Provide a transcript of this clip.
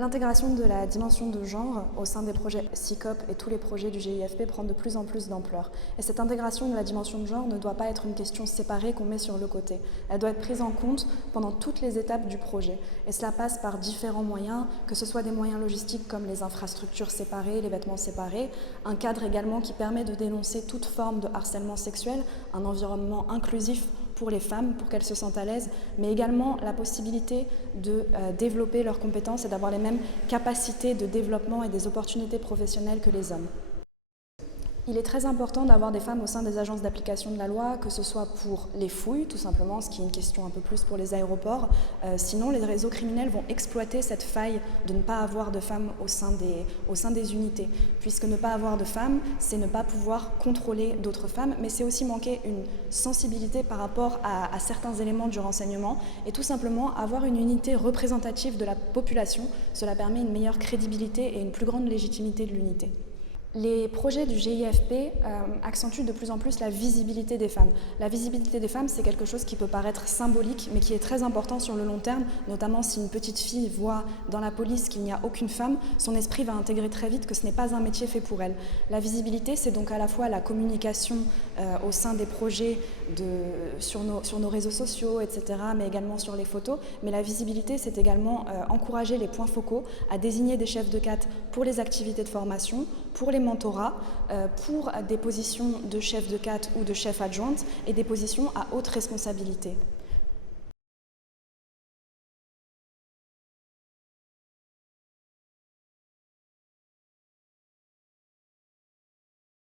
L'intégration de la dimension de genre au sein des projets CICOP et tous les projets du GIFP prend de plus en plus d'ampleur. Et cette intégration de la dimension de genre ne doit pas être une question séparée qu'on met sur le côté. Elle doit être prise en compte pendant toutes les étapes du projet. Et cela passe par différents moyens, que ce soit des moyens logistiques comme les infrastructures séparées, les vêtements séparés, un cadre également qui permet de dénoncer toute forme de harcèlement sexuel, un environnement inclusif pour les femmes, pour qu'elles se sentent à l'aise, mais également la possibilité de développer leurs compétences et d'avoir les mêmes capacités de développement et des opportunités professionnelles que les hommes. Il est très important d'avoir des femmes au sein des agences d'application de la loi, que ce soit pour les fouilles, tout simplement, ce qui est une question un peu plus pour les aéroports. Sinon, les réseaux criminels vont exploiter cette faille de ne pas avoir de femmes au sein des unités. Puisque ne pas avoir de femmes, c'est ne pas pouvoir contrôler d'autres femmes, mais c'est aussi manquer une sensibilité par rapport à certains éléments du renseignement. Et tout simplement, avoir une unité représentative de la population, cela permet une meilleure crédibilité et une plus grande légitimité de l'unité. Les projets du GIFP accentuent de plus en plus la visibilité des femmes. La visibilité des femmes, c'est quelque chose qui peut paraître symbolique, mais qui est très important sur le long terme, notamment si une petite fille voit dans la police qu'il n'y a aucune femme, son esprit va intégrer très vite que ce n'est pas un métier fait pour elle. La visibilité, c'est donc à la fois la communication au sein des projets sur nos réseaux sociaux, etc., mais également sur les photos. Mais la visibilité, c'est également encourager les points focaux à désigner des chefs de CAT pour les activités de formation, pour les mentorats, pour des positions de chef de CAT ou de chef adjointe et des positions à haute responsabilité.